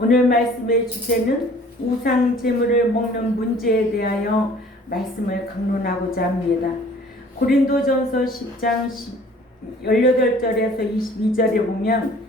오늘 말씀의 주제는 우상 제물을 먹는 문제에 대하여 말씀을 강론하고자 합니다. 고린도전서 10장 18절에서 22절에 보면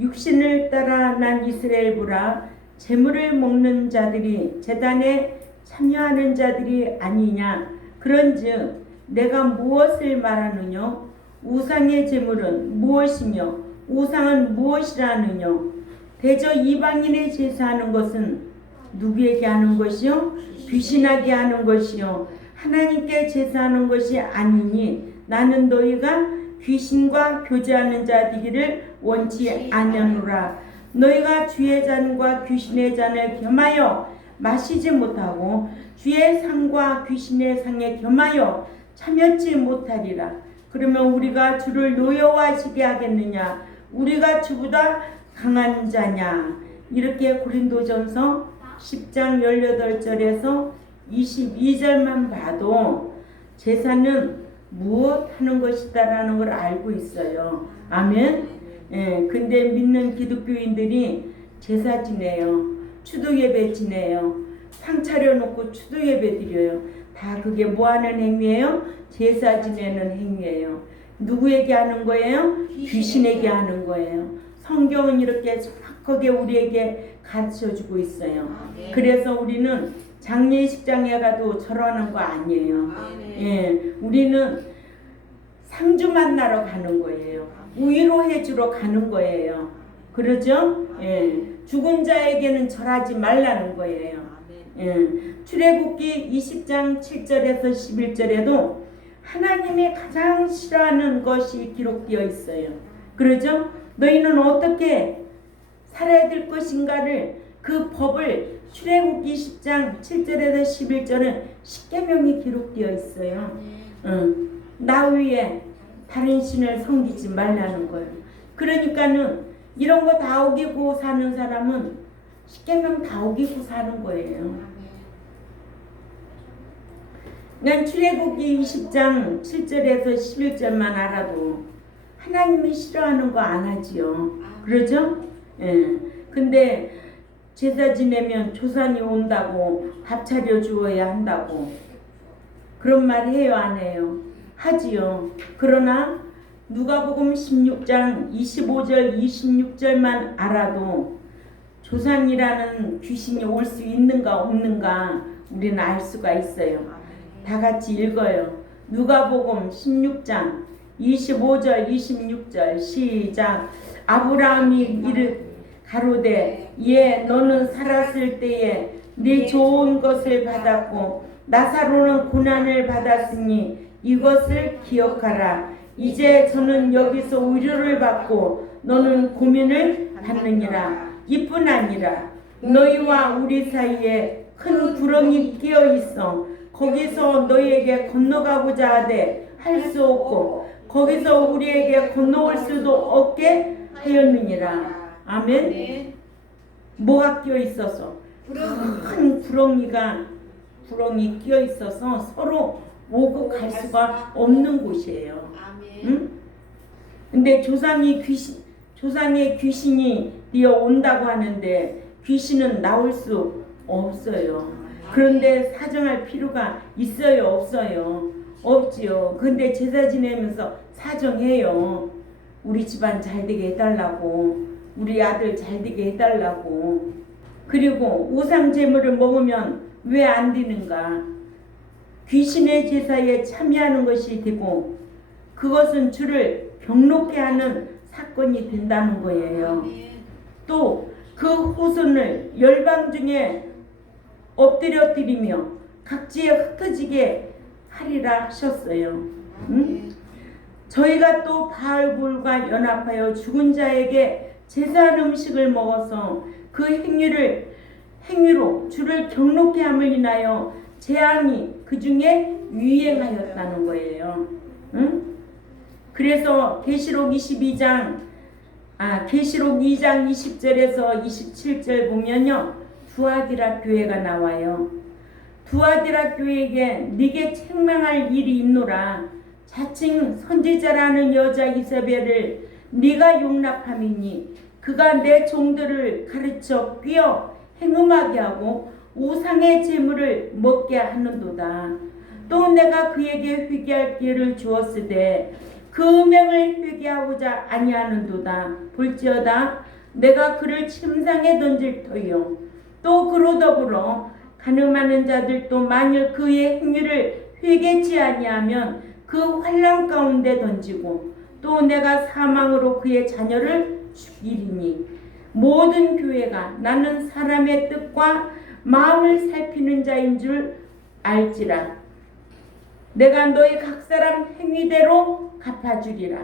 육신을 따라 난 이스라엘 보라 제물을 먹는 자들이 제단에 참여하는 자들이 아니냐. 그런즉 내가 무엇을 말하느냐. 우상의 제물은 무엇이며 우상은 무엇이라느냐. 대저 이방인의 제사하는 것은 누구에게 하는 것이요? 귀신에게 하는 것이요 하나님께 제사하는 것이 아니니 나는 너희가 귀신과 교제하는 자 되기를 원치 아니하노라. 너희가 주의 잔과 귀신의 잔을 겸하여 마시지 못하고 주의 상과 귀신의 상에 겸하여 참여치 못하리라. 그러면 우리가 주를 노여워하시게 하겠느냐? 우리가 주보다 강한 자냐? 이렇게 고린도전서 10장 18절에서 22절만 봐도 제사는 무엇 하는 것이다라는 걸 알고 있어요. 아멘. 근데 믿는 기독교인들이 제사 지내요. 추도 예배 지내요. 상 차려놓고 추도 예배 드려요. 다 그게 뭐 하는 행위예요? 제사 지내는 행위예요. 누구에게 하는 거예요? 귀신에게 하는 거예요. 성경은 이렇게 정확하게 우리에게 가르쳐주고 있어요. 그래서 우리는 장례식장에 가도 저러는 거 아니에요. 우리는 상주 만나러 가는 거예요. 위로해 주러 가는 거예요. 그러죠? 죽은 자에게는 절하지 말라는 거예요. 출애굽기 20장 7절에서 11절에도 하나님이 가장 싫어하는 것이 기록되어 있어요. 그러죠? 너희는 어떻게 살아야 될 것인가를 그 법을 출애굽기 10장 7절에서 11절은 십계명이 기록되어 있어요. 나 위에 다른 신을 섬기지 말라는 거예요. 그러니까는 이런 거 다 어기고 사는 사람은 십계명 다 어기고 사는 거예요. 난 출애굽기 20장 7절에서 11절만 알아도 하나님이 싫어하는 거 안 하지요. 그러죠? 근데 제사 지내면 조상이 온다고 밥 차려 주어야 한다고 그런 말 해요, 안 해요? 하지요. 그러나 누가복음 16장 25절 26절만 알아도 조상이라는 귀신이 올 수 있는가 없는가 우리는 알 수가 있어요. 다 같이 읽어요. 누가복음 16장 25절 26절 시작. 아브라함이 이르 가로되 너는 살았을 때에 네 좋은 것을 받았고 나사로는 고난을 받았으니 이것을 기억하라. 이제 저는 여기서 위로를 받고 너는 고민을 받느니라. 이뿐 아니라 너희와 우리 사이에 큰 구렁이 끼어 있어 거기서 너희에게 건너가고자 하되 할 수 없고 거기서 우리에게 건너올 수도 없게 하였느니라. 아멘. 뭐가 끼어 있어서? 큰 구렁이 끼어 있어서 서로 오고 갈 수가 없는 곳이에요. 응? 근데 조상의 귀신이 뛰어온다고 하는데 귀신은 나올 수 없어요. 그런데 사정할 필요가 있어요, 없어요? 없지요. 근데 제사 지내면서 사정해요. 우리 집안 잘 되게 해달라고, 우리 아들 잘 되게 해달라고. 그리고 우상 제물을 먹으면 왜 안 되는가? 귀신의 제사에 참여하는 것이 되고 그것은 주를 병롭게 하는 사건이 된다는 거예요. 또 그 후손을 열방 중에 엎드려 드리며 각지에 흩어지게 하리라 하셨어요. 저희가 또 바알불과 연합하여 죽은 자에게 제사한 음식을 먹어서 그 행위로 주를 경록케 함을 인하여 재앙이 그 중에 유행하였다는 거예요. 그래서 계시록 2장 20절에서 27절 보면요. 두아디라 교회가 나와요. 두아디라 교회에게 네게 책망할 일이 있노라. 자칭 선지자라는 여자 이사벨을 네가 용납함이니 그가 내 종들을 가르쳐 꿰어 행음하게 하고 우상의 재물을 먹게 하는도다. 또 내가 그에게 회개할 기회를 주었으되 그 음행을 회개하고자 아니하는도다. 볼지어다 내가 그를 침상에 던질 터이요 또 그로 더불어 간음하는 자들도 만일 그의 행위를 회개치 아니하면 그 환난 가운데 던지고 또 내가 사망으로 그의 자녀를 죽이리니 모든 교회가 나는 사람의 뜻과 마음을 살피는 자인 줄 알지라. 내가 너희 각 사람 행위대로 갚아주리라.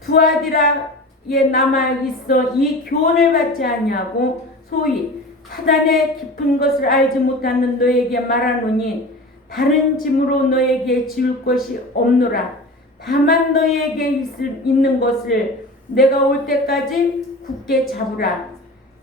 두아디라에 남아 있어 이 교훈을 받지 아니하고 소위 사단의 깊은 것을 알지 못하는 너에게 말하노니 다른 짐으로 너에게 지울 것이 없노라. 다만 너에게 있는 것을 내가 올 때까지 굳게 잡으라.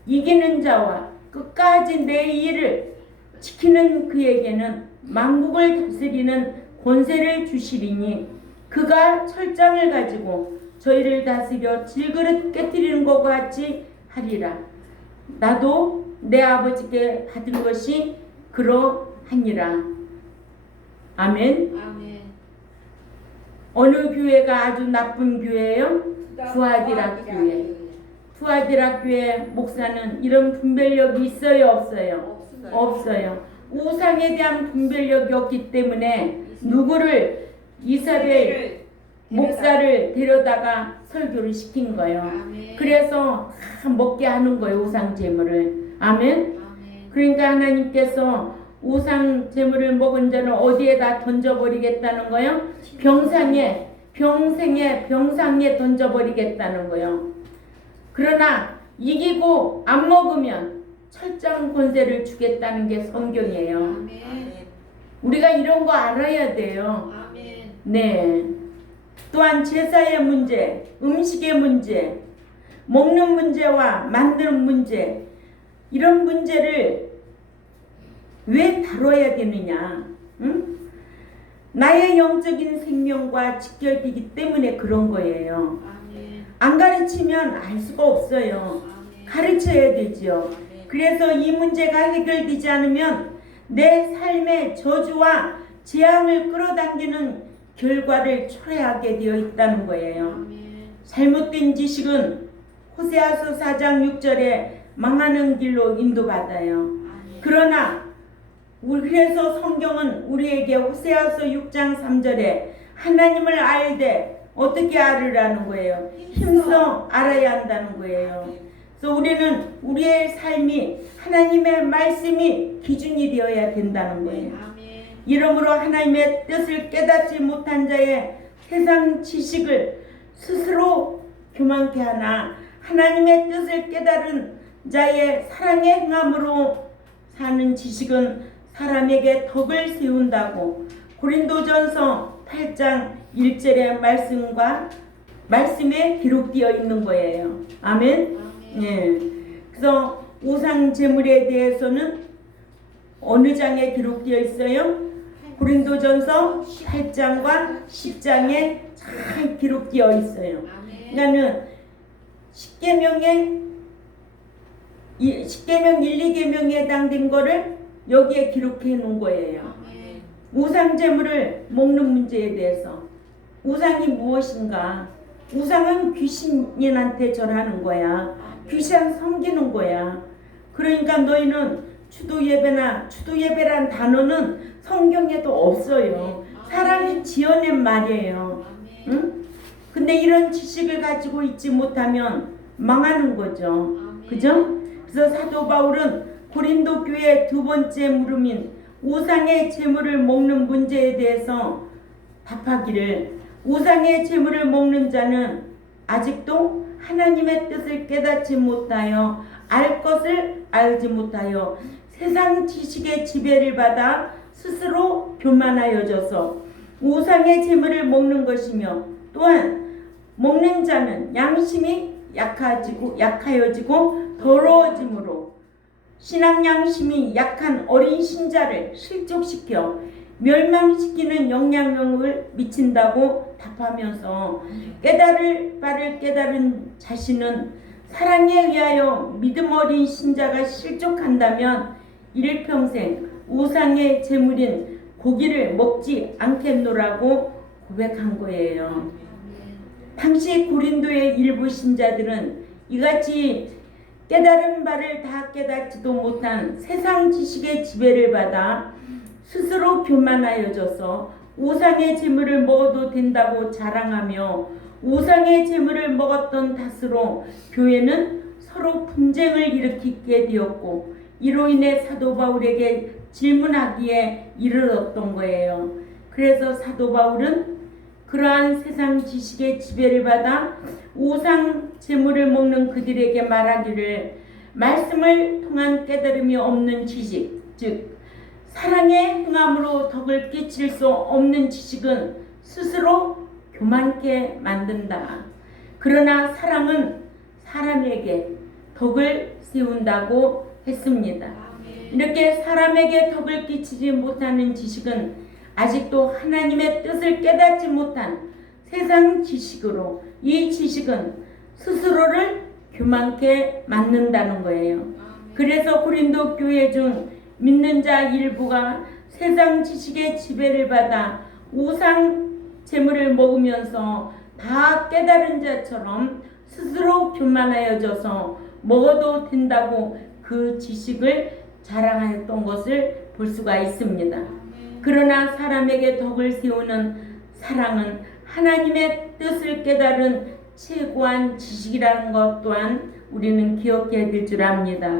이기는 자와 끝까지 내 일을 지키는 그에게는 만국을 다스리는 권세를 주시리니 그가 철장을 가지고 저희를 다스려 질그릇 깨뜨리는 것과 같이 하리라. 나도 내 아버지께 받은 것이 그러하니라. 아멘. 아멘. 어느 교회가 아주 나쁜 교회예요? 투아디라 교회. 투아디라 교회 목사는 이런 분별력이 있어요, 없어요? 없어요. 우상에 대한 분별력이 없기 때문에 누구를 이사벨 목사를 데려다가 설교를 시킨 거예요. 아멘. 그래서 먹게 하는 거예요, 우상 제물을. 아멘. 아멘. 그러니까 하나님께서 우상 제물을 먹은 자는 어디에다 던져버리겠다는 거예요? 병상에 던져버리겠다는 거예요. 그러나 이기고 안 먹으면 철장 권세를 주겠다는 게 성경이에요. 아멘. 우리가 이런 거 알아야 돼요. 아멘. 네. 또한 제사의 문제, 음식의 문제, 먹는 문제와 만드는 문제, 이런 문제를 왜 다뤄야 되느냐? 응? 나의 영적인 생명과 직결되기 때문에 그런 거예요. 아멘. 안 가르치면 알 수가 없어요. 아멘. 가르쳐야 되지요. 그래서 이 문제가 해결되지 않으면 내 삶의 저주와 재앙을 끌어당기는 결과를 초래하게 되어 있다는 거예요. 아멘. 잘못된 지식은 호세아서 4장 6절에 망하는 길로 인도받아요. 아멘. 그러나 그래서 성경은 우리에게 호세아서 6장 3절에 하나님을 알되 어떻게 알으라는 거예요? 힘써 알아야 한다는 거예요. 그래서 우리는 우리의 삶이 하나님의 말씀이 기준이 되어야 된다는 거예요. 아멘. 이러므로 하나님의 뜻을 깨닫지 못한 자의 세상 지식을 스스로 교만케 하나 하나님의 뜻을 깨달은 자의 사랑의 행함으로 사는 지식은 사람에게 덕을 세운다고 고린도전서 8장 1절의 말씀에 기록되어 있는 거예요. 아멘. 예. 그래서 우상 제물에 대해서는 어느 장에 기록되어 있어요? 고린도전서 8장과 10장에 잘 기록되어 있어요. 그러니까는 10계명의 1, 2계명에 해당된 거를 여기에 기록해 놓은 거예요. 우상 제물을 먹는 문제에 대해서. 우상이 무엇인가? 우상은 귀신한테 절하는 거야. 귀신 섬기는 거야. 그러니까 너희는 추도예배란 단어는 성경에도 없어요. 사람이 지어낸 말이에요. 응? 근데 이런 지식을 가지고 있지 못하면 망하는 거죠. 그죠? 그래서 사도 바울은 고린도 교회의 두 번째 물음인 우상의 제물을 먹는 문제에 대해서 답하기를 우상의 제물을 먹는 자는 아직도 하나님의 뜻을 깨닫지 못하여 알 것을 알지 못하여 세상 지식의 지배를 받아 스스로 교만하여져서 우상의 제물을 먹는 것이며 또한 먹는 자는 양심이 약하여지고 더러워짐으로 신앙 양심이 약한 어린 신자를 실족시켜 멸망시키는 영향력을 미친다고 답하면서 깨달을 바를 깨달은 자신은 사랑에 의하여 믿음 어린 신자가 실족한다면 일평생 우상의 제물인 고기를 먹지 않겠노라고 고백한 거예요. 당시 고린도의 일부 신자들은 이같이 깨달은 바를 다 깨닫지도 못한 세상 지식의 지배를 받아 스스로 교만하여져서 우상의 제물을 먹어도 된다고 자랑하며 우상의 제물을 먹었던 탓으로 교회는 서로 분쟁을 일으키게 되었고 이로 인해 사도 바울에게 질문하기에 이르렀던 거예요. 그래서 사도 바울은 그러한 세상 지식의 지배를 받아 우상 제물을 먹는 그들에게 말하기를 말씀을 통한 깨달음이 없는 지식, 즉 사랑의 행함으로 덕을 끼칠 수 없는 지식은 스스로 교만케 만든다. 그러나 사랑은 사람에게 덕을 세운다고 했습니다. 이렇게 사람에게 덕을 끼치지 못하는 지식은 아직도 하나님의 뜻을 깨닫지 못한 세상 지식으로 이 지식은 스스로를 교만케 만든다는 거예요. 그래서 고린도 교회 중 믿는 자 일부가 세상 지식의 지배를 받아 우상 제물을 먹으면서 다 깨달은 자처럼 스스로 교만하여져서 먹어도 된다고 그 지식을 자랑하였던 것을 볼 수가 있습니다. 그러나 사람에게 덕을 세우는 사랑은 하나님의 뜻을 깨달은 최고한 지식이라는 것 또한 우리는 기억해야 될 줄 압니다.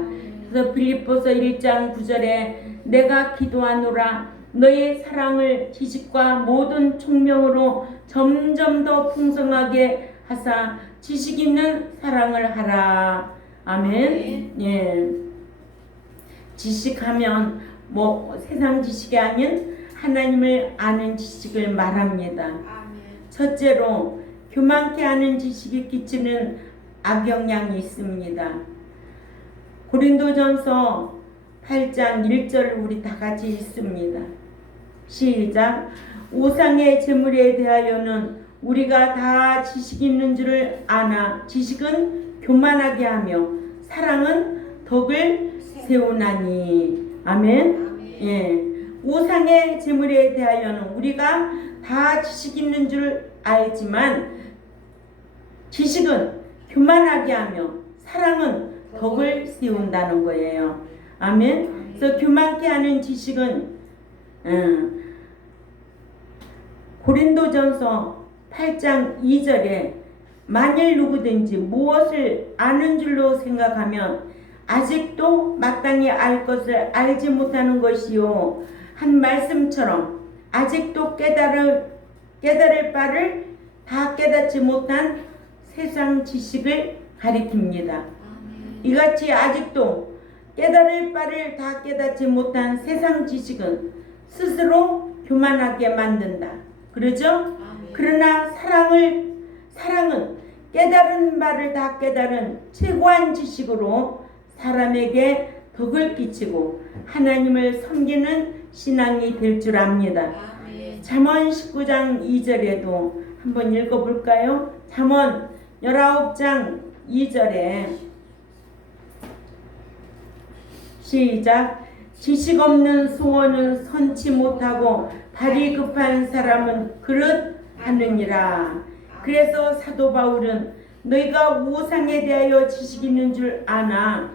그래서 빌립보서 1장 9절에 내가 기도하노라 너의 사랑을 지식과 모든 총명으로 점점 더 풍성하게 하사 지식 있는 사랑을 하라. 아멘. 예. 지식하면 뭐 세상 지식이 아닌 하나님을 아는 지식을 말합니다. 첫째로 교만케 하는 지식이 끼치는 악영향이 있습니다. 고린도전서 8장 1절을 우리 다 같이 읽습니다. 시작. 우상의 제물에 대하여는 우리가 다 지식이 있는 줄을 아나 지식은 교만하게 하며 사랑은 덕을 세우나니. 아멘. 예. 우상의 제물에 대하여는 우리가 다 지식 있는 줄 알지만 지식은 교만하게 하며 사랑은 덕을 세운다는 거예요. 아멘. 그래서 교만케 하는 지식은 고린도전서 8장 2절에 만일 누구든지 무엇을 아는 줄로 생각하면 아직도 마땅히 알 것을 알지 못하는 것이요 한 말씀처럼 아직도 깨달을 바를 다 깨닫지 못한 세상 지식을 가리킵니다. 이같이 아직도 깨달을 바를 다 깨닫지 못한 세상 지식은 스스로 교만하게 만든다. 그러죠? 그러나 사랑은 깨달은 바를 다 깨달은 최고한 지식으로 사람에게 덕을 끼치고 하나님을 섬기는 신앙이 될 줄 압니다. 잠언 19장 2절에도 한번 읽어볼까요? 잠언 19장 2절에 시작. 지식 없는 소원은 선치 못하고 발이 급한 사람은 그릇하느니라. 그래서 사도 바울은 너희가 우상에 대하여 지식이 있는 줄 아나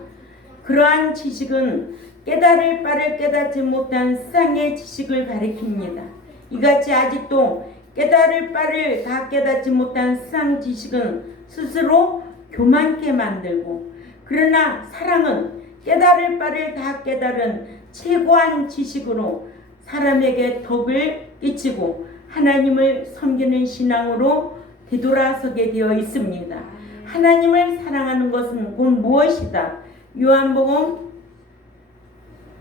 그러한 지식은 깨달을 바를 깨닫지 못한 세상의 지식을 가리킵니다. 이같이 아직도 깨달을 바를 다 깨닫지 못한 세상 지식은 스스로 교만케 만들고 그러나 사랑은 깨달을 바를 다 깨달은 최고한 지식으로 사람에게 덕을 끼치고 하나님을 섬기는 신앙으로 되돌아서게 되어 있습니다. 하나님을 사랑하는 것은 곧 무엇이다? 요한복음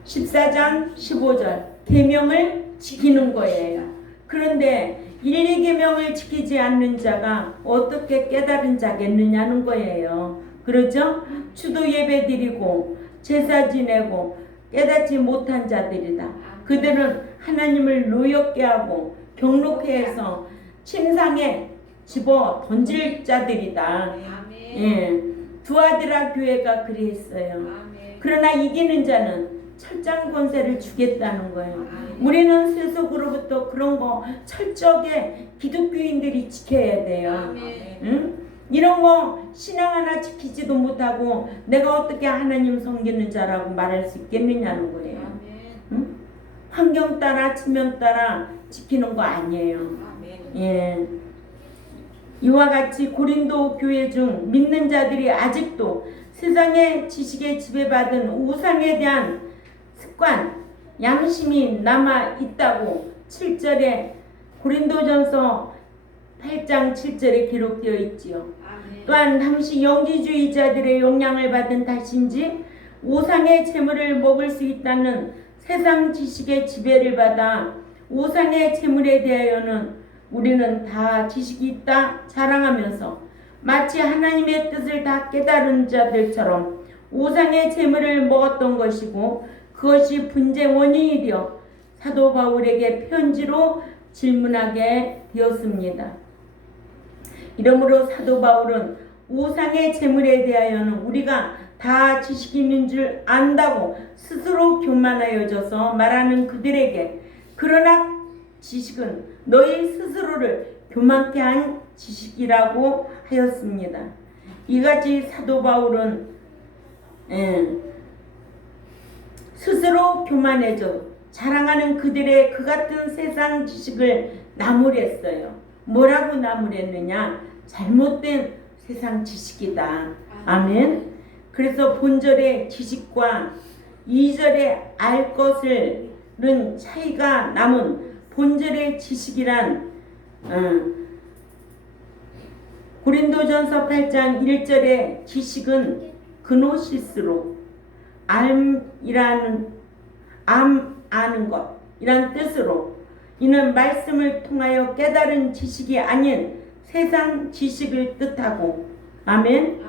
14장 15절 계명을 지키는 거예요. 그런데 1, 2계명을 지키지 않는 자가 어떻게 깨달은 자겠느냐는 거예요. 그렇죠? 추도 예배 드리고 제사 지내고 깨닫지 못한 자들이다. 그들은 하나님을 노엽게 하고 경록해 해서 침상에 집어 던질 자들이다. 예. 두아드라 교회가 그랬어요. 그러나 이기는 자는 철장 권세를 주겠다는 거예요. 우리는 세속으로부터 그런 거 철저하게 기독교인들이 지켜야 돼요. 응? 이런 거 신앙 하나 지키지도 못하고 내가 어떻게 하나님 섬기는 자라고 말할 수 있겠느냐는 거예요. 응? 환경 따라 치명 따라 지키는 거 아니에요. 예. 이와 같이 고린도 교회 중 믿는 자들이 아직도 세상의 지식에 지배받은 우상에 대한 습관, 양심이 남아 있다고 7절에 고린도전서 8장 7절에 기록되어 있지요. 또한 당시 영지주의자들의 영향을 받은 탓인지 우상의 재물을 먹을 수 있다는 세상 지식의 지배를 받아 우상의 재물에 대하여는 우리는 다 지식이 있다 자랑하면서 마치 하나님의 뜻을 다 깨달은 자들처럼 우상의 재물을 먹었던 것이고 그것이 분쟁 원인이 되어 사도 바울에게 편지로 질문하게 되었습니다. 이러므로 사도 바울은 우상의 재물에 대하여는 우리가 다 지식이 있는 줄 안다고 스스로 교만하여져서 말하는 그들에게 그러나 지식은 너희 스스로를 교만케 한 지식이라고 하였습니다. 이같이 사도 바울은 스스로 교만해져 자랑하는 그들의 그 같은 세상 지식을 나무랬어요. 뭐라고 나무랬느냐? 잘못된 세상 지식이다. 아멘. 그래서 본절의 지식과 2절의 알 것을은 차이가 남은 본절의 지식이란 고린도전서 8장 1절의 지식은 그노시스로 아는 것 이란 뜻으로 이는 말씀을 통하여 깨달은 지식이 아닌 세상 지식을 뜻하고 아멘.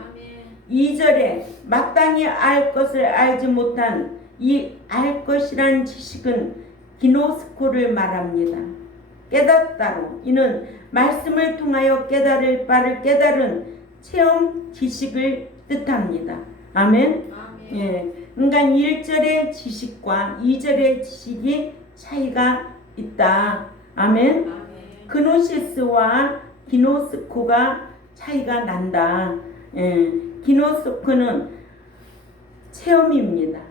2절에 마땅히 알 것을 알지 못한 이 알 것이란 지식은 기노스코를 말합니다. 깨닫다로 이는 말씀을 통하여 깨달을 바를 깨달은 체험 지식을 뜻합니다. 아멘. 예. 그러니까 1절의 지식과 2절의 지식이 차이가 있다. 아멘. 그노시스와 기노스코가 차이가 난다. 예. 기노스코는 체험입니다.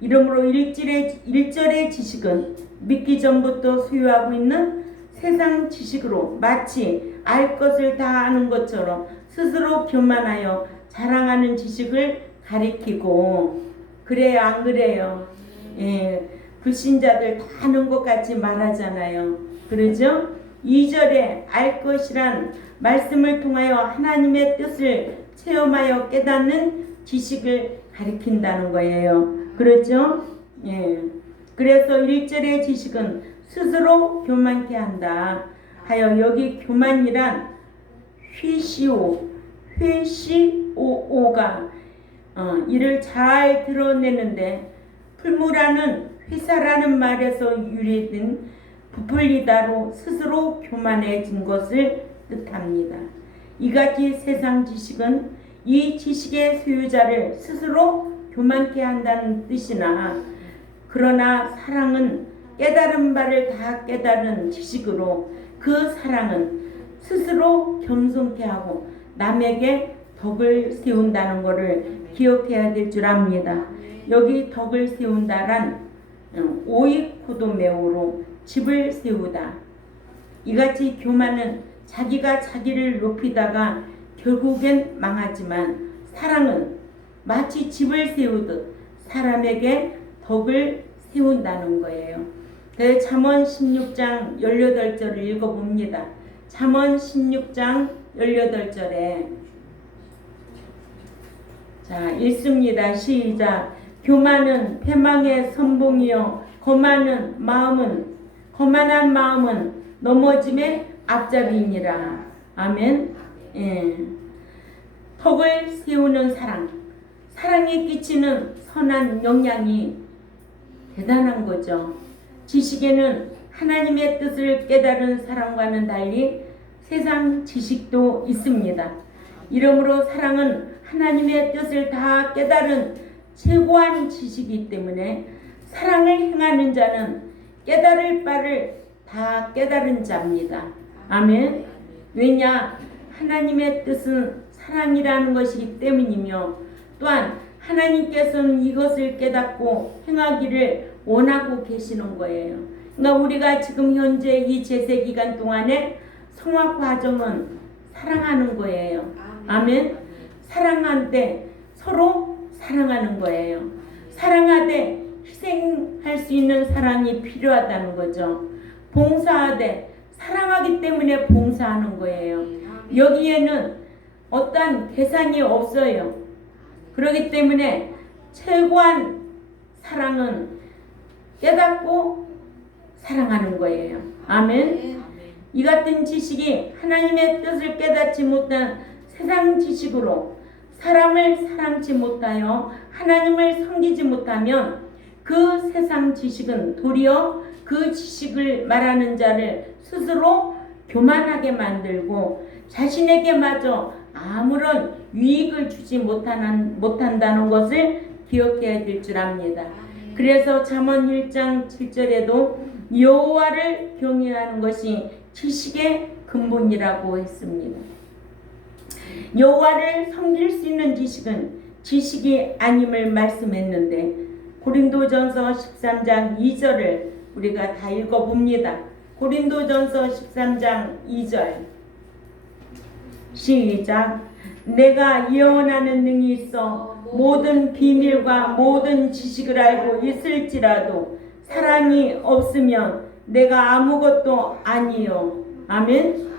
이러므로 1절의 지식은 믿기 전부터 소유하고 있는 세상 지식으로 마치 알 것을 다 아는 것처럼 스스로 교만하여 자랑하는 지식을 가리키고 그래요 안 그래요? 예, 불신자들 다 아는 것 같이 말하잖아요. 그러죠? 2절에 알 것이란 말씀을 통하여 하나님의 뜻을 체험하여 깨닫는 지식을 가리킨다는 거예요. 그렇죠? 예. 그래서 1절의 지식은 스스로 교만케 한다 하여 여기 교만이란 회시오가 이를 잘 드러내는데 풀무라는 회사라는 말에서 유래된 부풀리다로 스스로 교만해진 것을 뜻합니다. 이같이 세상 지식은 이 지식의 소유자를 스스로 교만케 한다는 뜻이나 그러나 사랑은 깨달은 바를 다 깨달은 지식으로 그 사랑은 스스로 겸손케 하고 남에게 덕을 세운다는 것을 기억해야 될 줄 압니다. 여기 덕을 세운다란 오이코도메오로 집을 세우다. 이같이 교만은 자기가 자기를 높이다가 결국엔 망하지만 사랑은 마치 집을 세우듯 사람에게 덕을 세운다는 거예요. 잠언 16장 18절을 읽어봅니다. 잠언 16장 18절에 자 읽습니다. 시작. 교만은 패망의 선봉이요 거만한 마음은 넘어짐의 앞잡이니라. 아멘. 예. 덕을 세우는 사랑이 끼치는 선한 영향이 대단한 거죠. 지식에는 하나님의 뜻을 깨달은 사랑과는 달리 세상 지식도 있습니다. 이러므로 사랑은 하나님의 뜻을 다 깨달은 최고한 지식이기 때문에 사랑을 행하는 자는 깨달을 바를 다 깨달은 자입니다. 아멘. 왜냐? 하나님의 뜻은 사랑이라는 것이기 때문이며 또한 하나님께서는 이것을 깨닫고 행하기를 원하고 계시는 거예요. 그러니까 우리가 지금 현재 이 제세 기간 동안에 성화 과정은 사랑하는 거예요. 아멘. 사랑한데 서로 사랑하는 거예요. 사랑하되 희생할 수 있는 사랑이 필요하다는 거죠. 봉사하되 사랑하기 때문에 봉사하는 거예요. 여기에는 어떠한 계산이 없어요. 그렇기 때문에 최고한 사랑은 깨닫고 사랑하는 거예요. 아멘. 이 같은 지식이 하나님의 뜻을 깨닫지 못한 세상 지식으로 사람을 사랑치 못하여 하나님을 섬기지 못하면 그 세상 지식은 도리어 그 지식을 말하는 자를 스스로 교만하게 만들고 자신에게 마저 아무런 유익을 주지 못한다는 것을 기억해야 될 줄 압니다. 그래서 잠언 1장 7절에도 여호와를 경외하는 것이 지식의 근본이라고 했습니다. 여호와를 섬길 수 있는 지식은 지식이 아님을 말씀했는데 고린도전서 13장 2절을 우리가 다 읽어봅니다. 고린도전서 13장 2절 시작. 내가 예언하는 능이 있어 모든 비밀과 모든 지식을 알고 있을지라도 사랑이 없으면 내가 아무것도 아니요. 아멘.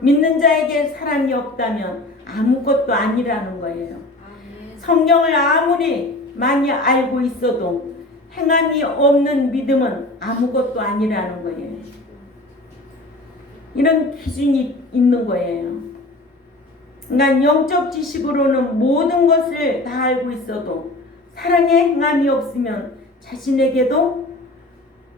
믿는 자에게 사랑이 없다면 아무것도 아니라는 거예요. 성경을 아무리 많이 알고 있어도 행함이 없는 믿음은 아무것도 아니라는 거예요. 이런 기준이 있는 거예요. 그러니까 영적 지식으로는 모든 것을 다 알고 있어도 사랑의 행함이 없으면 자신에게도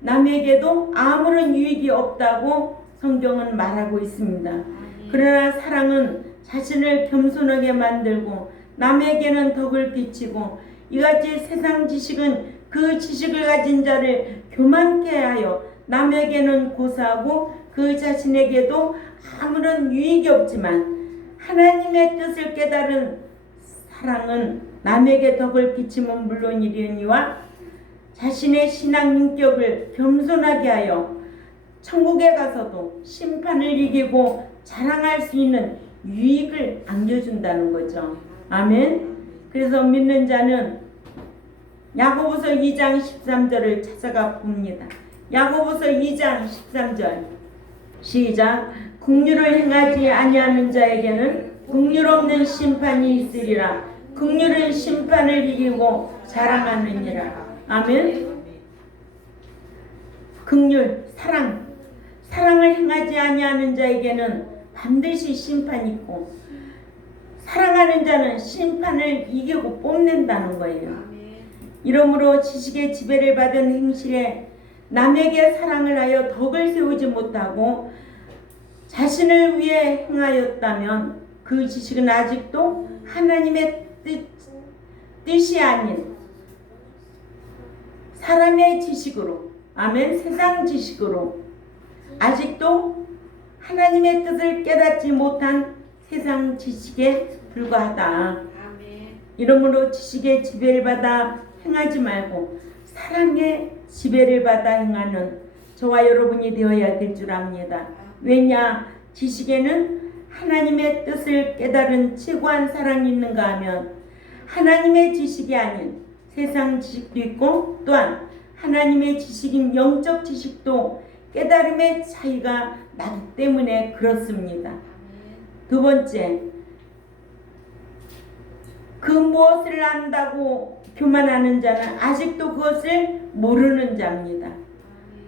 남에게도 아무런 유익이 없다고 성경은 말하고 있습니다. 그러나 사랑은 자신을 겸손하게 만들고 남에게는 덕을 끼치고 이같이 세상 지식은 그 지식을 가진 자를 교만케 하여 남에게는 고사하고 그 자신에게도 아무런 유익이 없지만 하나님의 뜻을 깨달은 사랑은 남에게 덕을 끼치면 물론이려니와 자신의 신앙 인격을 겸손하게 하여 천국에 가서도 심판을 이기고 자랑할 수 있는 유익을 안겨준다는 거죠. 아멘. 그래서 믿는 자는 야고보서 2장 13절을 찾아가 봅니다. 야고보서 2장 13절 시작. 긍휼을 행하지 아니하는 자에게는 긍휼 없는 심판이 있으리라. 긍휼은 심판을 이기고 자랑하느니라. 아멘. 긍휼, 사랑을 행하지 아니하는 자에게는 반드시 심판이 있고 사랑하는 자는 심판을 이기고 뽐낸다는 거예요. 이러므로 지식의 지배를 받은 행실에 남에게 사랑을 하여 덕을 세우지 못하고 자신을 위해 행하였다면 그 지식은 아직도 하나님의 뜻이 아닌 사람의 지식으로, 아멘, 세상 지식으로 아직도 하나님의 뜻을 깨닫지 못한 세상 지식에 불과하다. 이러므로 지식의 지배를 받아 행하지 말고 사랑의 지배를 받아 행하는 저와 여러분이 되어야 될 줄 압니다. 왜냐? 지식에는 하나님의 뜻을 깨달은 최고한 사랑이 있는가 하면 하나님의 지식이 아닌 세상 지식도 있고 또한 하나님의 지식인 영적 지식도 깨달음의 차이가 나기 때문에 그렇습니다. 두 번째, 그 무엇을 안다고 교만하는 자는 아직도 그것을 모르는 자입니다.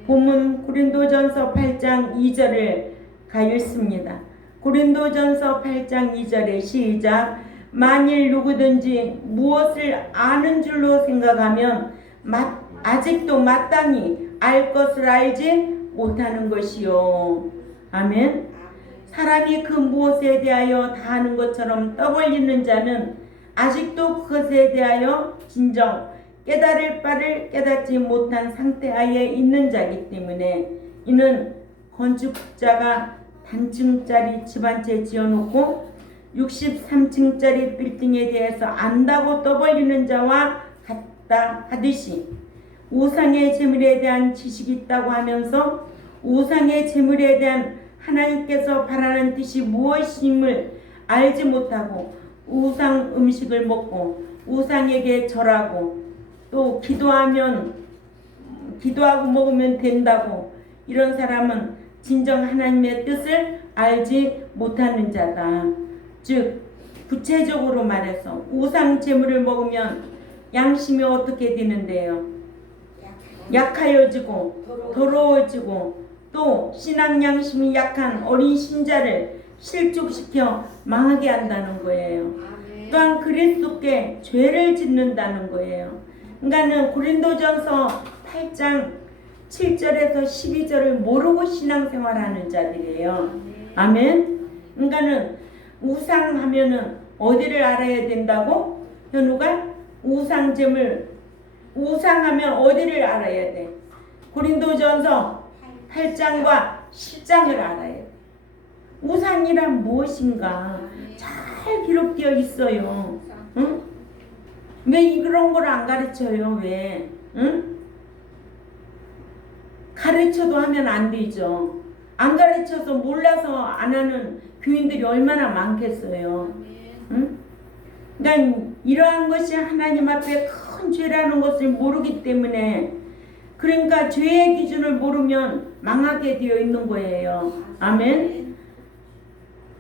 본문 고린도전서 8장 2절을 가읽습니다. 고린도전서 8장 2절에 시작. 만일 누구든지 무엇을 아는 줄로 생각하면 아직도 마땅히 알 것을 알지 못하는 것이요. 아멘. 사람이 그 무엇에 대하여 다 아는 것처럼 떠벌리는 자는 아직도 그것에 대하여 진정 깨달을 바를 깨닫지 못한 상태하에 있는 자이기 때문에 이는 건축자가 단층짜리 집 한 채 지어놓고 63층짜리 빌딩에 대해서 안다고 떠벌리는 자와 같다 하듯이 우상의 재물에 대한 지식이 있다고 하면서 우상의 재물에 대한 하나님께서 바라는 뜻이 무엇임을 알지 못하고 우상 음식을 먹고 우상에게 절하고 또 기도하고 먹으면 된다고 이런 사람은 진정 하나님의 뜻을 알지 못하는 자다. 즉 구체적으로 말해서 우상 제물을 먹으면 양심이 어떻게 되는데요? 약하여지고 더러워지고 또 신앙 양심이 약한 어린 신자를 실족시켜 망하게 한다는 거예요. 또한 그리스도께 죄를 짓는다는 거예요. 그러니까는 고린도전서 8장 7절에서 12절을 모르고 신앙생활하는 자들이에요. 아멘. 그러니까는 우상하면은 어디를 알아야 된다고? 현우가 우상잼을 우상하면 어디를 알아야 돼? 고린도전서 8장과 10장을 알아야 돼. 우상이란 무엇인가 잘 기록되어 있어요. 응? 왜 그런 걸 안 가르쳐요? 왜? 응? 가르쳐도 하면 안 되죠. 안 가르쳐서 몰라서 안 하는 교인들이 얼마나 많겠어요. 응? 그러니까 이러한 것이 하나님 앞에 큰 죄라는 것을 모르기 때문에 그러니까 죄의 기준을 모르면 망하게 되어 있는 거예요. 아멘.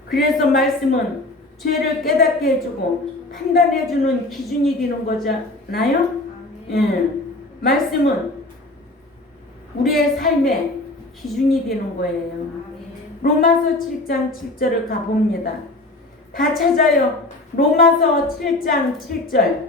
그래서 말씀은 죄를 깨닫게 해주고 판단해주는 기준이 되는 거잖아요. 예. 말씀은 우리의 삶의 기준이 되는 거예요. 로마서 7장 7절을 가봅니다. 다 찾아요. 로마서 7장 7절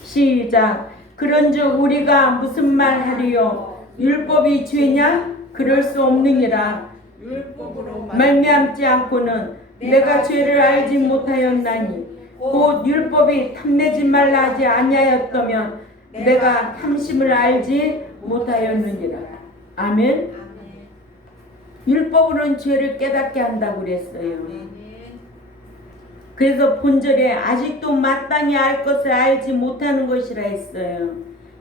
시작. 그런즉 우리가 무슨 말 하리요? 율법이 죄냐? 그럴 수 없느니라. 율법으로 말미암지 않고는 내가 죄를 알지 못하였나니 곧 율법이 탐내지 말라 하지 아니하였다면 내가 탐심을 알지 못하였느니라. 아멘. 율법으로는 죄를 깨닫게 한다고 그랬어요. 그래서 본절에 아직도 마땅히 알 것을 알지 못하는 것이라 했어요.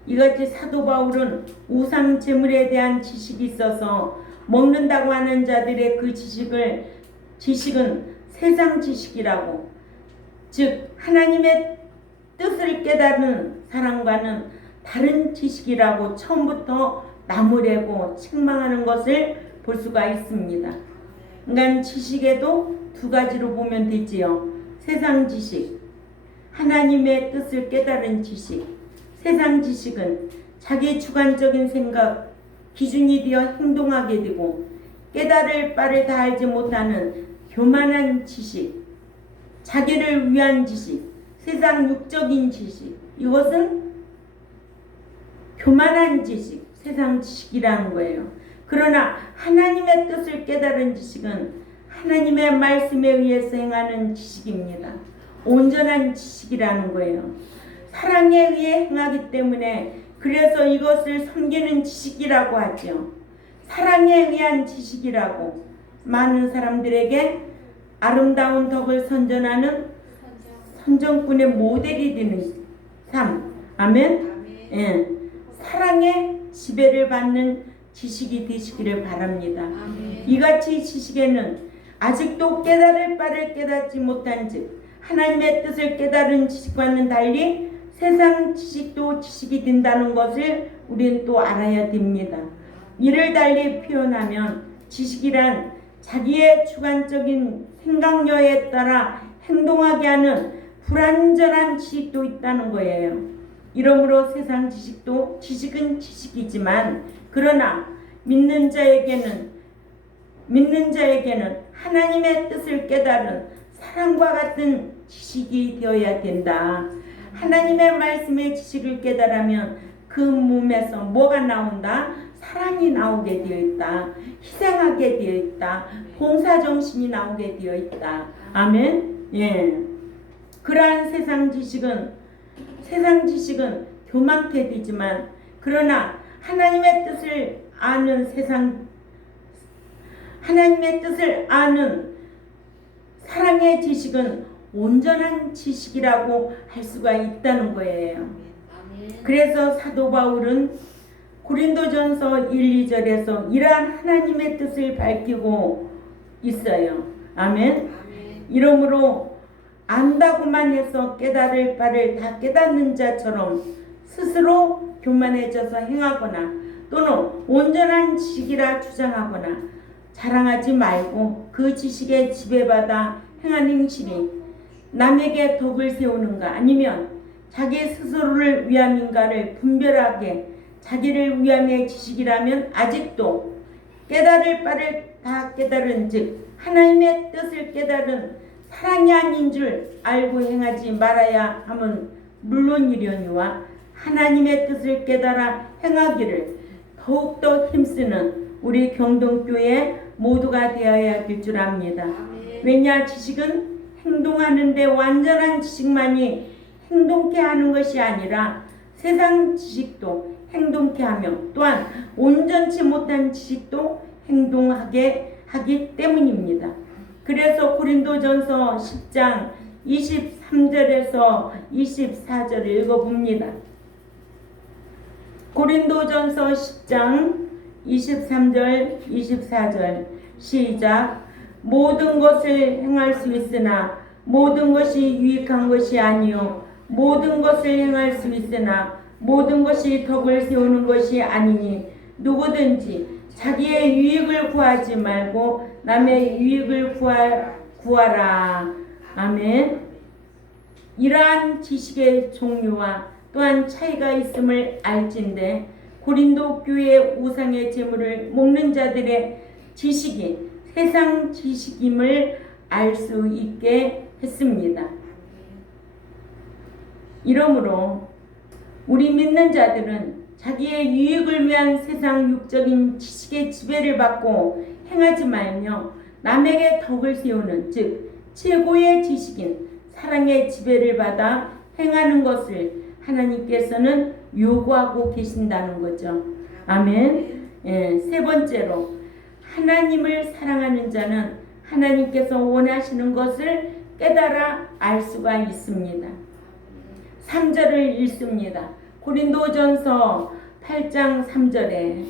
이같이 사도 바울은 우상 제물에 대한 지식이 있어서 먹는다고 하는 자들의 그 지식은 세상 지식이라고, 즉 하나님의 뜻을 깨달은 사람과는 다른 지식이라고 처음부터 나무래고 책망하는 것을 볼 수가 있습니다. 그러니까 지식에도 두 가지로 보면 되지요. 세상 지식, 하나님의 뜻을 깨달은 지식. 세상 지식은 자기 주관적인 생각, 기준이 되어 행동하게 되고 깨달을 바를 다 알지 못하는 교만한 지식, 자기를 위한 지식, 세상 육적인 지식. 이것은 교만한 지식, 세상 지식이라는 거예요. 그러나 하나님의 뜻을 깨달은 지식은 하나님의 말씀에 의해서 행하는 지식입니다. 온전한 지식이라는 거예요. 사랑에 의해 행하기 때문에 그래서 이것을 섬기는 지식이라고 하죠. 사랑에 의한 지식이라고 많은 사람들에게 아름다운 덕을 선전하는 선전꾼의 모델이 되는 삶. 아멘. 예. 사랑의 지배를 받는 지식이 되시기를 바랍니다. 아멘. 이같이 지식에는 아직도 깨달을 바를 깨닫지 못한 즉 하나님의 뜻을 깨달은 지식과는 달리 세상 지식도 지식이 된다는 것을 우리는 또 알아야 됩니다. 이를 달리 표현하면 지식이란 자기의 주관적인 생각력에 따라 행동하게 하는 불완전한 지식도 있다는 거예요. 이러므로 세상 지식은 지식이지만 그러나 믿는 자에게는 하나님의 뜻을 깨달은 사랑과 같은 지식이 되어야 된다. 하나님의 말씀의 지식을 깨달으면 그 몸에서 뭐가 나온다? 사랑이 나오게 되어 있다. 희생하게 되어 있다. 봉사정신이 나오게 되어 있다. 아멘. 예. 그러한 세상 지식은 교만케 되지만, 그러나 하나님의 뜻을 아는 사랑의 지식은 온전한 지식이라고 할 수가 있다는 거예요. 그래서 사도 바울은 고린도전서 1, 2절에서 이러한 하나님의 뜻을 밝히고 있어요. 아멘. 이러므로 안다고만 해서 깨달을 바를 다 깨닫는 자처럼 스스로 교만해져서 행하거나 또는 온전한 지식이라 주장하거나 자랑하지 말고 그 지식에 지배받아 행한 행실이 남에게 덕을 세우는가 아니면 자기 스스로를 위함인가를 분별하게 자기를 위함의 지식이라면 아직도 깨달을 바를 다 깨달은 즉 하나님의 뜻을 깨달은 사랑이 아닌 줄 알고 행하지 말아야 함은 물론이려니와 하나님의 뜻을 깨달아 행하기를 더욱더 힘쓰는 우리 경동교회 모두가 되어야 될 줄 압니다. 왜냐 지식은 행동하는데 완전한 지식만이 행동케 하는 것이 아니라 세상 지식도 행동케 하며 또한 온전치 못한 지식도 행동하게 하기 때문입니다. 그래서 고린도전서 10장 23절에서 24절을 읽어봅니다. 고린도전서 10장 23절 24절 시작. 모든 것을 행할 수 있으나 모든 것이 유익한 것이 아니요 모든 것을 행할 수 있으나 모든 것이 덕을 세우는 것이 아니니 누구든지 자기의 유익을 구하지 말고 남의 유익을 구하라. 아멘. 이러한 지식의 종류와 또한 차이가 있음을 알진대 고린도 교회 우상의 제물을 먹는 자들의 지식이 세상 지식임을 알 수 있게 했습니다. 이러므로 우리 믿는 자들은 자기의 유익을 위한 세상 육적인 지식의 지배를 받고 행하지 말며 남에게 덕을 세우는 즉 최고의 지식인 사랑의 지배를 받아 행하는 것을 하나님께서는 요구하고 계신다는 거죠. 아멘. 예, 세 번째로 하나님을 사랑하는 자는 하나님께서 원하시는 것을 깨달아 알 수가 있습니다. 3절을 읽습니다. 고린도전서 8장 3절에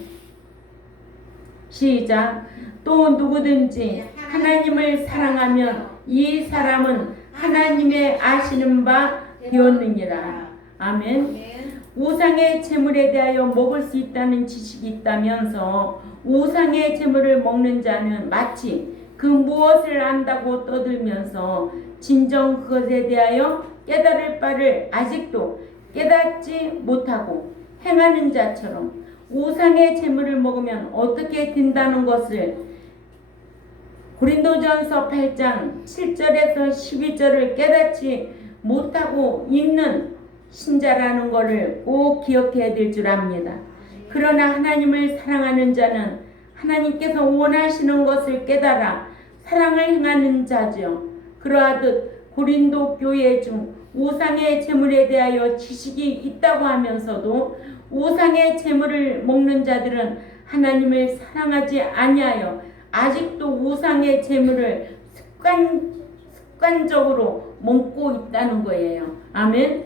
시작. 또 누구든지 하나님을 사랑하면 이 사람은 하나님의 아시는 바 되었느니라. 아멘. 우상의 제물에 대하여 먹을 수 있다는 지식이 있다면서 우상의 제물을 먹는 자는 마치 그 무엇을 안다고 떠들면서 진정 그것에 대하여 깨달을 바를 아직도 깨닫지 못하고 행하는 자처럼 우상의 제물을 먹으면 어떻게 된다는 것을 고린도전서 8장 7절에서 12절을 깨닫지 못하고 있는 신자라는 것을 꼭 기억해야 될 줄 압니다. 그러나 하나님을 사랑하는 자는 하나님께서 원하시는 것을 깨달아 사랑을 행하는 자죠. 그러하듯 고린도 교회 중 우상의 제물에 대하여 지식이 있다고 하면서도 우상의 제물을 먹는 자들은 하나님을 사랑하지 아니하여 아직도 우상의 제물을 습관적으로 먹고 있다는 거예요. 아멘.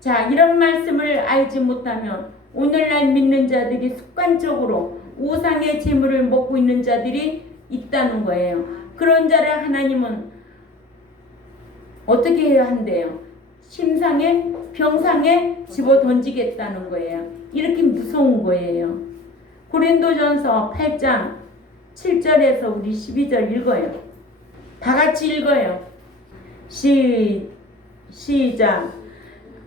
자, 이런 말씀을 알지 못하면 오늘날 믿는 자들이 습관적으로 우상의 제물을 먹고 있는 자들이 있다는 거예요. 그런 자를 하나님은 어떻게 해야 한대요? 심상에 병상에 집어 던지겠다는 거예요. 이렇게 무서운 거예요. 고린도전서 8장 7절에서 우리 12절 읽어요. 다 같이 읽어요. 시작.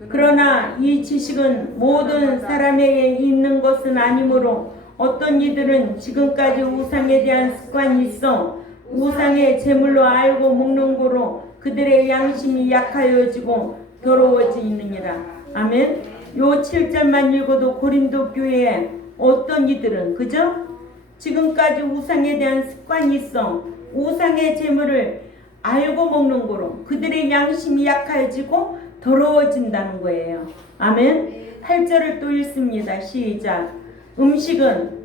그러나 이 지식은 모든 사람에게 있는 것은 아니므로 어떤 이들은 지금까지 우상에 대한 습관이 있어 우상의 제물로 알고 먹는 거로 그들의 양심이 약하여지고 더러워지느니라. 아멘. 요 7절만 읽어도 고린도 교회에 어떤 이들은 그죠? 지금까지 우상에 대한 습관이 있어 우상의 재물을 알고 먹는 거로 그들의 양심이 약해지고 더러워진다는 거예요. 아멘. 8절을 또 읽습니다. 시작. 음식은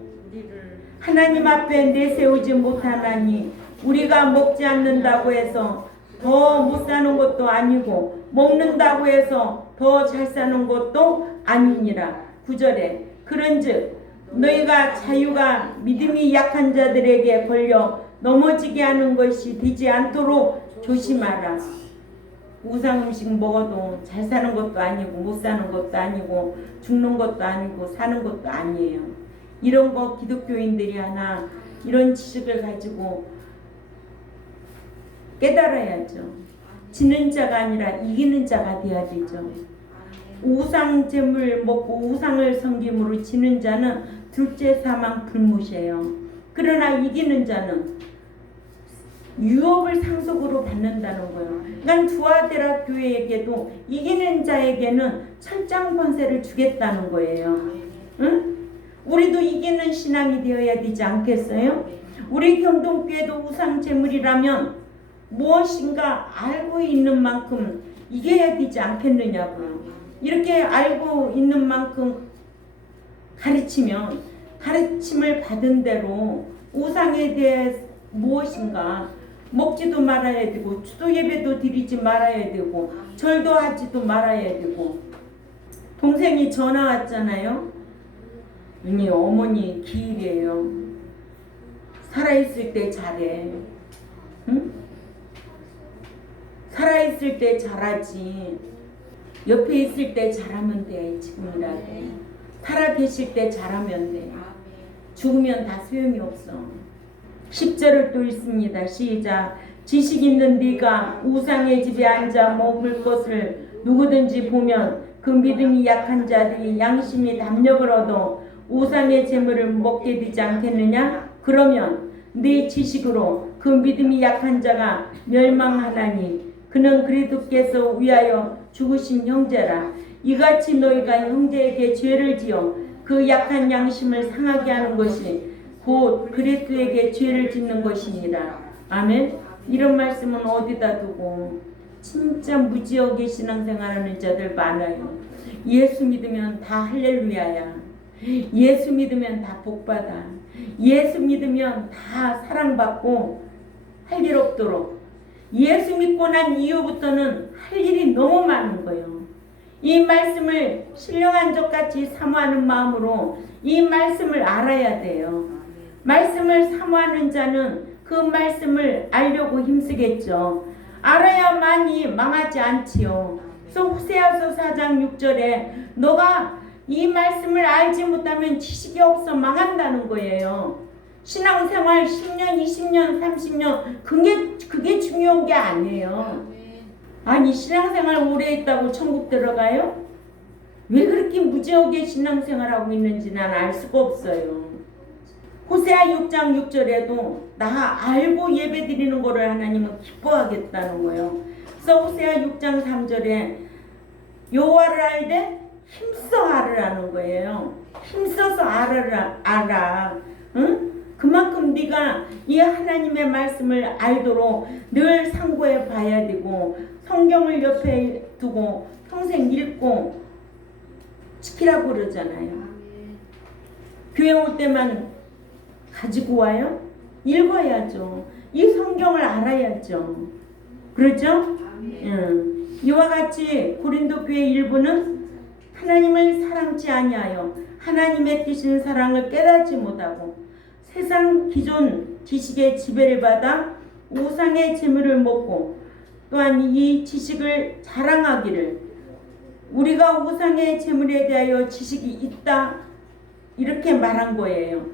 하나님 앞에 내세우지 못하나니 우리가 먹지 않는다고 해서 더 못 사는 것도 아니고 먹는다고 해서 더 잘 사는 것도 아니니라. 9절에 그런즉 너희가 자유가 믿음이 약한 자들에게 걸려 넘어지게 하는 것이 되지 않도록 조심하라. 우상 음식 먹어도 잘 사는 것도 아니고 못 사는 것도 아니고 죽는 것도 아니고 사는 것도 아니에요. 이런 거 기독교인들이 하나 이런 지식을 가지고 깨달아야죠. 지는 자가 아니라 이기는 자가 돼야 되죠. 우상 제물 먹고 우상을 섬김으로 지는 자는 둘째 사망 불못이에요. 그러나 이기는 자는 유업을 상속으로 받는다는 거예요. 그러니까 두아데라 교회에게도 이기는 자에게는 철장 권세를 주겠다는 거예요. 응? 우리도 이기는 신앙이 되어야 되지 않겠어요? 우리 경동교회도 우상 제물이라면 무엇인가 알고 있는 만큼 이겨야 되지 않겠느냐고요. 이렇게 알고 있는 만큼 가르치면 가르침을 받은 대로 우상에 대해 무엇인가 먹지도 말아야 되고 주도 예배도 드리지 말아야 되고 절도 하지도 말아야 되고. 동생이 전화 왔잖아요. 언니 어머니 기일이에요. 살아있을 때 잘해. 응? 살아있을 때 잘하지. 옆에 있을 때 잘하면 돼. 지금이라도 살아계실 때 잘하면 돼. 죽으면 다 소용이 없어. 10절을 또 읽습니다. 시작. 지식 있는 네가 우상의 집에 앉아 먹을 것을 누구든지 보면 그 믿음이 약한 자들이 양심이 담력을 얻어 우상의 재물을 먹게 되지 않겠느냐? 그러면 네 지식으로 그 믿음이 약한 자가 멸망하나니 그는 그리스도께서 위하여 죽으신 형제라. 이같이 너희가 형제에게 죄를 지어 그 약한 양심을 상하게 하는 것이 곧 그리스도에게 죄를 짓는 것이니라. 아멘. 이런 말씀은 어디다 두고 진짜 무지하게 신앙생활하는 자들 많아요. 예수 믿으면 다 할렐루야야. 예수 믿으면 다 복받아. 예수 믿으면 다 사랑받고 할 일 없도록. 예수 믿고 난 이후부터는 할 일이 너무 많은 거예요. 이 말씀을 신령한 족같이 사모하는 마음으로 이 말씀을 알아야 돼요. 말씀을 사모하는 자는 그 말씀을 알려고 힘쓰겠죠. 알아야만이 망하지 않지요. 그래서 호세아서 4장 6절에 너가 이 말씀을 알지 못하면 지식이 없어 망한다는 거예요. 신앙생활 10년, 20년, 30년 그게 중요한 게 아니에요. 아니 신앙생활 오래 했다고 천국 들어가요? 왜 그렇게 무지하게 신앙생활하고 있는지 난 알 수가 없어요. 호세아 6장 6절에도 나 알고 예배드리는 거를 하나님은 기뻐하겠다는 거예요. 그래서 호세아 6장 3절에 여호와를 알되 힘써 알으라는 거예요. 힘써서 알아. 응? 그만큼 네가 이 하나님의 말씀을 알도록 늘 상고해 봐야 되고 성경을 옆에 두고 평생 읽고 지키라고 그러잖아요. 교회 올 때만 가지고 와요? 읽어야죠. 이 성경을 알아야죠. 그렇죠? 이와 같이 고린도 교회 일부는 하나님을 사랑치 아니하여 하나님의 뜻인 사랑을 깨닫지 못하고 세상 기존 지식의 지배를 받아 우상의 재물을 먹고 또한 이 지식을 자랑하기를 우리가 우상의 재물에 대하여 지식이 있다 이렇게 말한 거예요.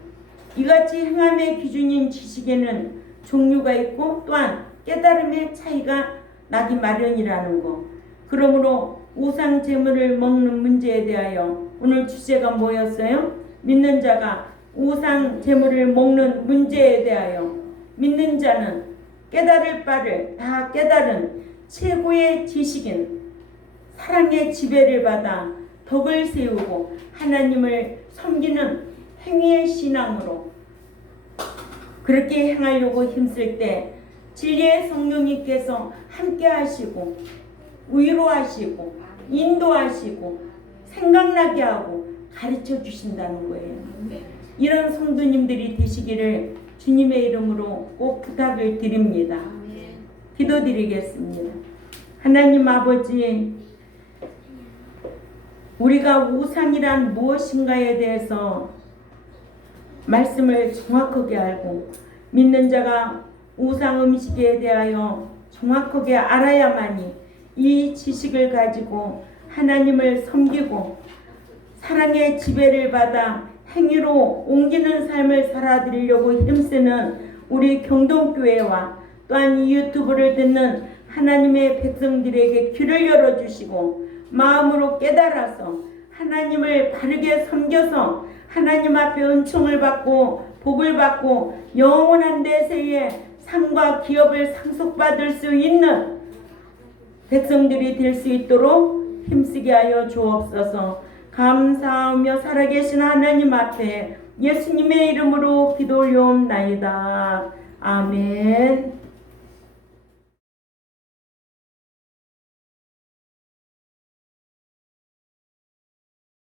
이같이 행함의 기준인 지식에는 종류가 있고 또한 깨달음의 차이가 나기 마련이라는 거. 그러므로 우상 재물을 먹는 문제에 대하여 오늘 주제가 뭐였어요? 믿는 자가 우상 재물을 먹는 문제에 대하여 믿는 자는 깨달을 바를 다 깨달은 최고의 지식인 사랑의 지배를 받아 덕을 세우고 하나님을 섬기는 행위의 신앙으로 그렇게 행하려고 힘쓸 때 진리의 성령님께서 함께 하시고 위로하시고 인도하시고 생각나게 하고 가르쳐 주신다는 거예요. 이런 성도님들이 되시기를 주님의 이름으로 꼭 부탁을 드립니다. 기도드리겠습니다. 하나님 아버지, 우리가 우상이란 무엇인가에 대해서 말씀을 정확하게 알고 믿는 자가 우상 음식에 대하여 정확하게 알아야만이 이 지식을 가지고 하나님을 섬기고 사랑의 지배를 받아 행위로 옮기는 삶을 살아드리려고 힘쓰는 우리 경동교회와 또한 이 유튜브를 듣는 하나님의 백성들에게 귀를 열어주시고 마음으로 깨달아서 하나님을 바르게 섬겨서 하나님 앞에 은총을 받고 복을 받고 영원한 대세에 상과 기업을 상속받을 수 있는 백성들이 될 수 있도록 힘쓰게 하여 주옵소서. 감사하며 살아계신 하나님 앞에 예수님의 이름으로 기도 올려옵나이다. 아멘.